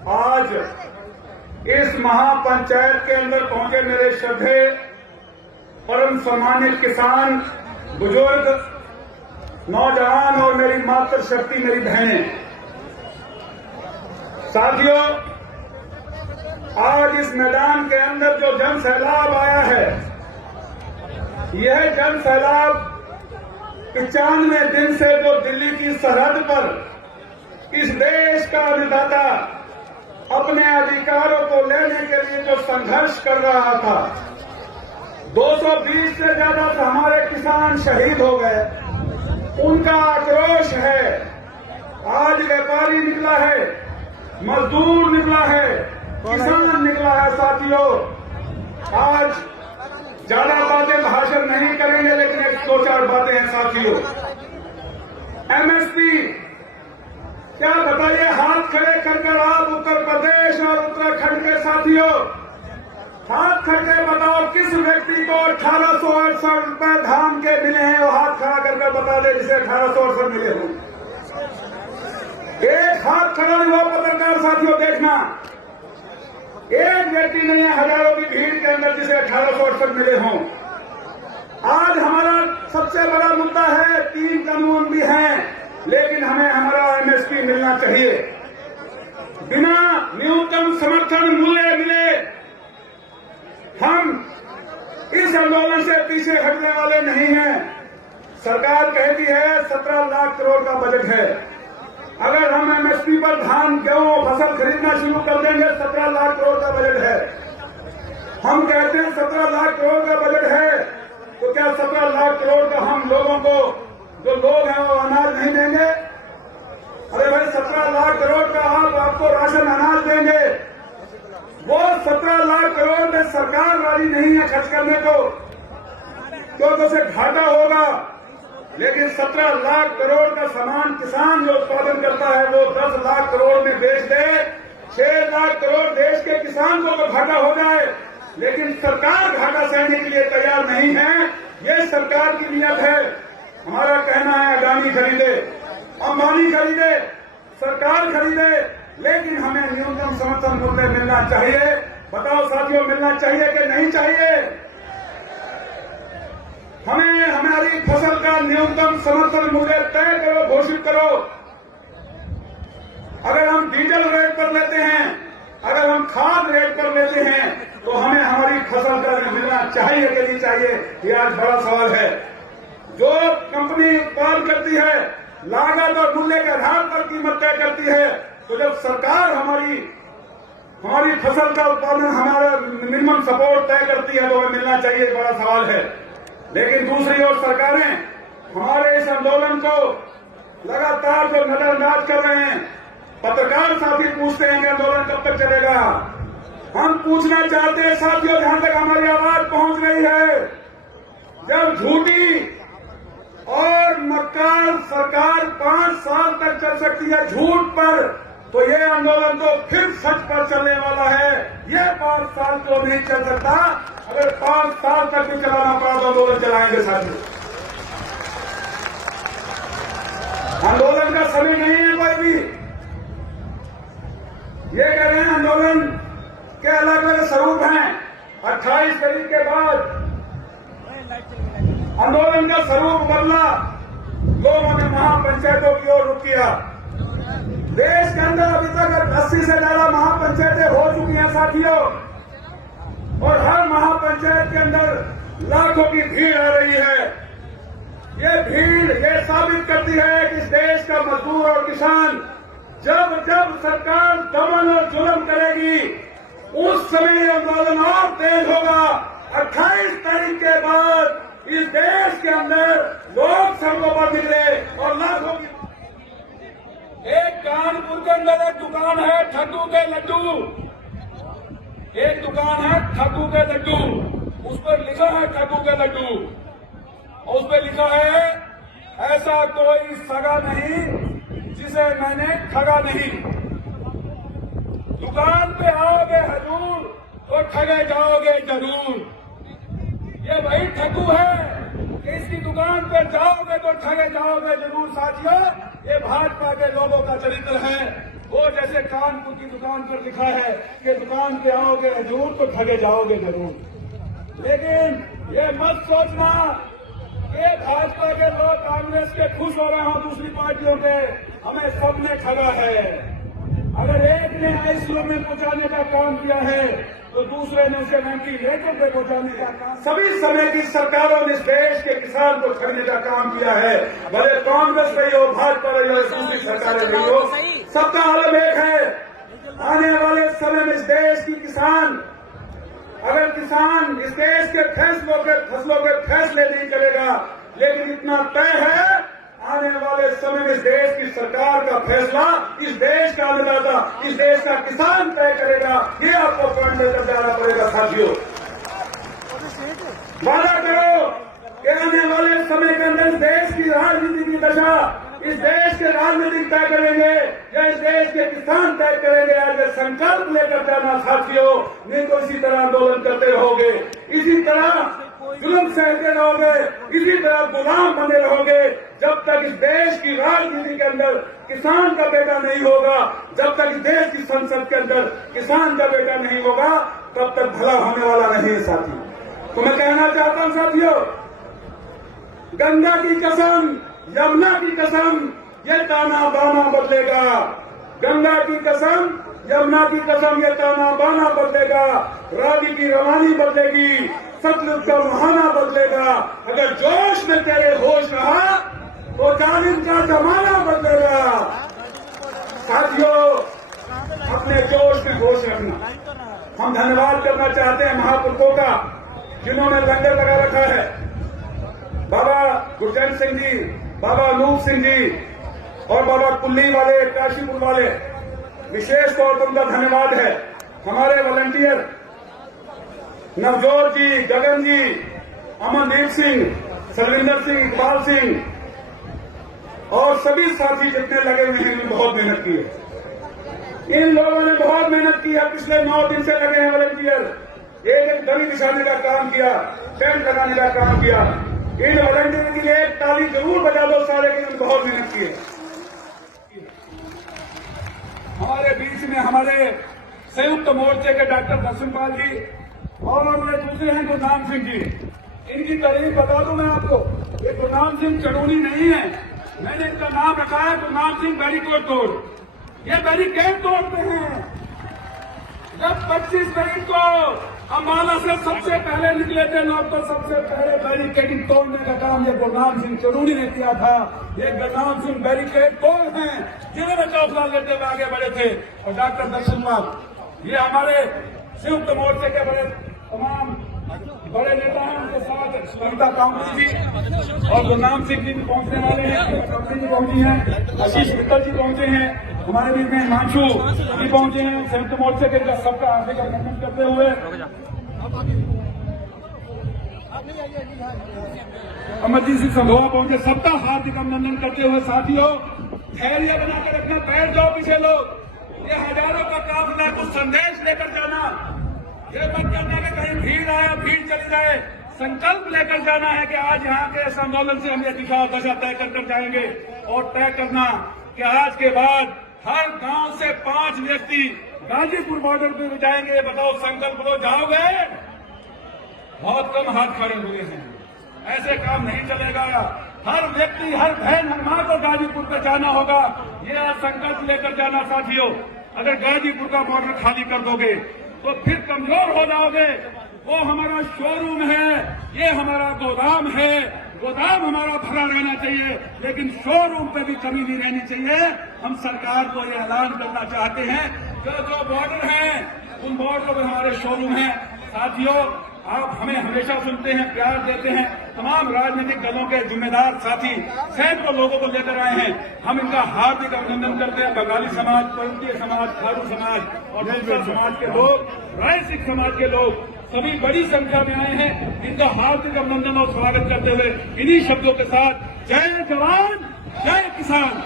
आज इस महापंचायत के अंदर पहुंचे मेरे श्रद्धेय परम सम्मानित किसान, बुजुर्ग, नौजवान और मेरी मातृशक्ति, मेरी बहनें, साथियों, आज इस मैदान के अंदर जो जन सैलाब आया है, यह जन सैलाब 95 दिन से जो दिल्ली की सरहद पर इस देश का अन्नदाता अपने अधिकारों को लेने के लिए जो संघर्ष कर रहा था, 220 से ज्यादा तो हमारे किसान शहीद हो गए। उनका आक्रोश है। आज व्यापारी निकला है, मजदूर निकला है, किसान निकला है। साथियों, आज ज्यादा बातें भाषण नहीं करेंगे, लेकिन एक 2-4 बातें हैं साथियों। एमएसपी क्या बताइए, हाथ खड़े करके आप उत्तर प्रदेश और उत्तराखंड के साथियों, हाथ खड़े बताओ किस व्यक्ति को 1868 रुपए धान के मिले हैं, वो हाथ खड़ा करके बता दे जिसे 1868 मिले हों। एक हाथ खड़ा हुआ पत्रकार साथियों, देखना, एक व्यक्ति नहीं है हजारों की भीड़ के अंदर जिसे 1868 मिले हों। आज हमारा सबसे बड़ा मुद्दा है, 3 कानून भी हैं, लेकिन हमें हमारा एमएसपी मिलना चाहिए। बिना न्यूनतम समर्थन मूल्य मिले हम इस आंदोलन से पीछे हटने वाले नहीं हैं। सरकार कहती है 17 लाख करोड़ का बजट है। अगर हम एमएसपी पर धान, गेहूं, फसल खरीदना शुरू कर देंगे, 17 लाख करोड़ का बजट है। हम कहते हैं 17 लाख करोड़ का बजट है, तो क्या 17 लाख करोड़ का हम लोगों को, जो लोग हैं, वो अनाज नहीं देंगे? अरे भाई, 17 लाख करोड़ का आपको राशन अनाज देंगे। वो 17 लाख करोड़ में सरकार वाली नहीं है खर्च करने को, क्योंकि उसे घाटा होगा। लेकिन 17 लाख करोड़ का सामान किसान जो उत्पादन करता है, वो 10 लाख करोड़ में बेच दे, 6 लाख करोड़ देश के किसान को तो घाटा हो जाए, लेकिन सरकार घाटा सहने के लिए तैयार नहीं है। ये सरकार की नीयत है। हमारा कहना है अडानी खरीदे, अंबानी खरीदे, सरकार खरीदे, लेकिन हमें न्यूनतम समर्थन मूल्य मिलना चाहिए। बताओ साथियों, मिलना चाहिए कि नहीं चाहिए? हमें हमारी फसल का न्यूनतम समर्थन मूल्य तय करो, घोषित करो। अगर हम डीजल रेट पर लेते हैं, अगर हम खाद रेट पर लेते हैं, तो हमें हमारी फसल का मिलना चाहिए कि नहीं चाहिए? ये आज बड़ा सवाल है। जो कंपनी उत्पादन करती है, लागत और मूल्य के आधार पर कीमत तय करती है, तो जब सरकार हमारी फसल का उत्पादन, हमारा मिनिमम सपोर्ट तय करती है, तो हमें मिलना चाहिए। बड़ा सवाल है। लेकिन दूसरी ओर सरकारें हमारे इस आंदोलन को लगातार जो नजरअंदाज कर रहे हैं। पत्रकार साथी पूछते हैं कि आंदोलन कब तक चलेगा। हम पूछना चाहते हैं साथियों, जहां तक हमारी आवाज पहुंच रही है, जब झूठी और मक्कार सरकार 5 साल तक चल सकती है झूठ पर, तो ये आंदोलन तो फिर सच पर चलने वाला है। ये 5 साल तो नहीं चल सकता। अगर 5 साल तक भी चलाना पड़ा तो आंदोलन चलाएंगे साथियों। आंदोलन का समय नहीं है कोई भी। ये कह रहे हैं आंदोलन के अलग अलग स्वरूप हैं। 28 तारीख के बाद आंदोलन का स्वरूप बदला। लोगों ने महापंचायतों की ओर रुख किया। देश के अंदर अभी तक 80 से ज्यादा महापंचायतें हो चुकी हैं साथियों, और हर महापंचायत के अंदर लाखों की भीड़ आ रही है। ये भीड़ ये साबित करती है कि इस देश का मजदूर और किसान जब जब सरकार दमन और जुल्म करेगी, उस समय आंदोलन और तेज होगा। 28 तारीख के बाद इस देश के अंदर लोग सड़कों पर निकले और लाखों की। एक कानपुर के अंदर एक दुकान है ठग्गू के लड्डू, एक दुकान है ठग्गू के लड्डू, उस पर लिखा है ठग्गू के लड्डू, और उस पर लिखा है ऐसा कोई सगा नहीं जिसे मैंने ठगा नहीं। दुकान पे आओगे हजूर तो ठगे जाओगे जरूर। ये वही ठग्गू है कि इसकी दुकान पे जाओगे तो ठगे जाओगे जरूर। साथियों, ये भाजपा के लोगों का चरित्र है। वो जैसे कानपुर की दुकान पर लिखा है कि दुकान पे आओगे जरूर तो ठगे जाओगे जरूर। लेकिन ये मत सोचना कि भाजपा के लोग कांग्रेस के खुश हो रहे हो दूसरी पार्टियों के, हमें सबने ठगा है। अगर एक ने आईसीयू में पहुंचाने का काम किया है तो दूसरे ने उसे वेंटिलेटर पे पहुंचाने का काम। सभी समय की सरकारों ने इस देश के किसान को ठगने का काम किया है, भले कांग्रेस रही हो, भाजपा रही हो, दूसरी सरकारें रही हो, सबका आलम एक है। आने वाले समय में इस देश की किसान, अगर किसान इस देश के फसलों के फैसले नहीं करेगा, लेकिन इतना तय है आने वाले समय में इस देश की सरकार का फैसला इस देश का अन्नदाता, इस देश का किसान तय करेगा। ये आपको पॉइंट लेकर जाना पड़ेगा साथियों। वादा करो कि आने वाले समय के अंदर इस देश की राजनीति की दशा इस देश के राजनीतिक तय करेंगे या इस देश के किसान तय करेंगे। आज ये संकल्प लेकर जाना साथियों, नहीं तो इसी तरह आंदोलन करते रहोगे, इसी तरह जुल्म सहते रहोगे, इसी तरह गुलाम बने रहोगे। जब तक इस देश की राजनीति के अंदर किसान का बेटा नहीं होगा, जब तक इस देश की संसद के अंदर किसान का बेटा नहीं होगा, तब तक भला होने वाला नहीं है साथियों। तो मैं कहना चाहता हूं साथियों, गंगा की कसम, यमुना की कसम, ये ताना बाना बदलेगा। गंगा की कसम, यमुना की कसम, ये ताना बाना बदलेगा। रावी की रवानी बदलेगी, सतलुज का मुहाना बदलेगा। अगर जोश में तेरे होश रहा तो जालिम का जमाना बदलेगा। साथियों, अपने जोश में होश रखना। हम धन्यवाद करना चाहते हैं महापुरुषों का जिन्होंने लंगर लगा रखा है। बाबा गुरजंत सिंह जी, बाबा अनूप सिंह जी और बाबा कुल्ली वाले, काशीपुर वाले, विशेष तौर पर उनका धन्यवाद है। हमारे वॉलंटियर नवजोत जी, गगन जी, अमनदीप सिंह, सरविंदर सिंह, इकबाल सिंह और सभी साथी जितने लगे हुए हैं, इन्होंने बहुत मेहनत की है। इन लोगों ने बहुत मेहनत की है, पिछले 9 दिन से लगे हैं वॉलंटियर। एक दरी बिछाने का काम किया, टेंट लगाने का काम किया। इन वॉलंटियर के लिए एक ताली जरूर बजा दो सारे, कि इन्होंने बहुत मेहनत की है। हमारे बीच में हमारे संयुक्त मोर्चे के डॉक्टर नरसिम्हा जी और हमारे दूसरे हैं गुरनाम सिंह जी। इनकी तारीफ बता दूं मैं आपको, ये गुरनाम सिंह चड़ूनी नहीं है, मैंने इनका नाम रखा है गुरनाम सिंह बैरिकेड तोड़। ये बैरिकेड तोड़ते हैं। जब 25 तारीख को अम्बाला से सबसे पहले निकले थे लोग, तो सबसे पहले बैरिकेडिंग तोड़ने का काम ये गुरनाम सिंह चड़ूनी ने किया था। ये गुरनाम सिंह बैरिकेड तोड़ हैं, जिन्होंने चौकला लेते हुए आगे बढ़े थे। और डॉक्टर नरसिम्हा, ये हमारे संयुक्त मोर्चे के बड़े तमाम बड़े नेता हैं, उनके साथ सविता कांग्रेस जी और गुरनाम सिंह जी भी पहुंचने वाले हैं। कंपनी जी पहुंची हैं, आशीष मित्तल जी पहुंचे हैं, हमारे बीच में हिमांशु जी पहुंचे हैं। संयुक्त मोर्चे के सबका हार्दिक अभिनंदन करते हुए अमरजीत सिंह संधोआ पहुंचे, सबका हार्दिक अभिनंदन करते हुए साथियों, धैर्य बनाकर रखना, बैठ जाओ पीछे लोग। ये हजारों का काफिला कुछ संदेश लेकर जाना, ये मत करना कि कहीं भीड़ आए भीड़ चली जाए। संकल्प लेकर जाना है कि आज यहाँ के इस आंदोलन से हम ये दिशा और दशा तय कर जाएंगे। और तय करना कि आज के बाद हर गांव से 5 व्यक्ति गाजीपुर बॉर्डर पे जाएंगे। बताओ, संकल्प लो, जाओगे? बहुत कम हाथ खड़े हुए हैं, ऐसे काम नहीं चलेगा। हर व्यक्ति, हर बहन, हर मां को गाजीपुर पे जाना होगा। ये आज संकल्प लेकर जाना साथियों। अगर गाजीपुर का बॉर्डर खाली कर दोगे तो फिर कमजोर हो जाओगे। वो हमारा शोरूम है, ये हमारा गोदाम है। गोदाम हमारा भरा रहना चाहिए, लेकिन शोरूम पे भी कमी नहीं रहनी चाहिए। हम सरकार को ये ऐलान करना चाहते हैं, जो बॉर्डर है उन बॉर्डर पे हमारे शोरूम है। साथियों, आप हमें हमेशा सुनते हैं, प्यार देते हैं। तमाम राजनीतिक दलों के जिम्मेदार साथी सैकड़ों लोगों को लेकर आए हैं। हम इनका हार्दिक अभिनंदन करते हैं। बंगाली समाज, पर्वतीय समाज, थारू समाज और दूसरा समाज के लोग, राय सिख समाज के लोग सभी बड़ी संख्या में आए हैं। इनका हार्दिक अभिनंदन और स्वागत करते हुए इन्हीं शब्दों के साथ, जय जवान, जय किसान।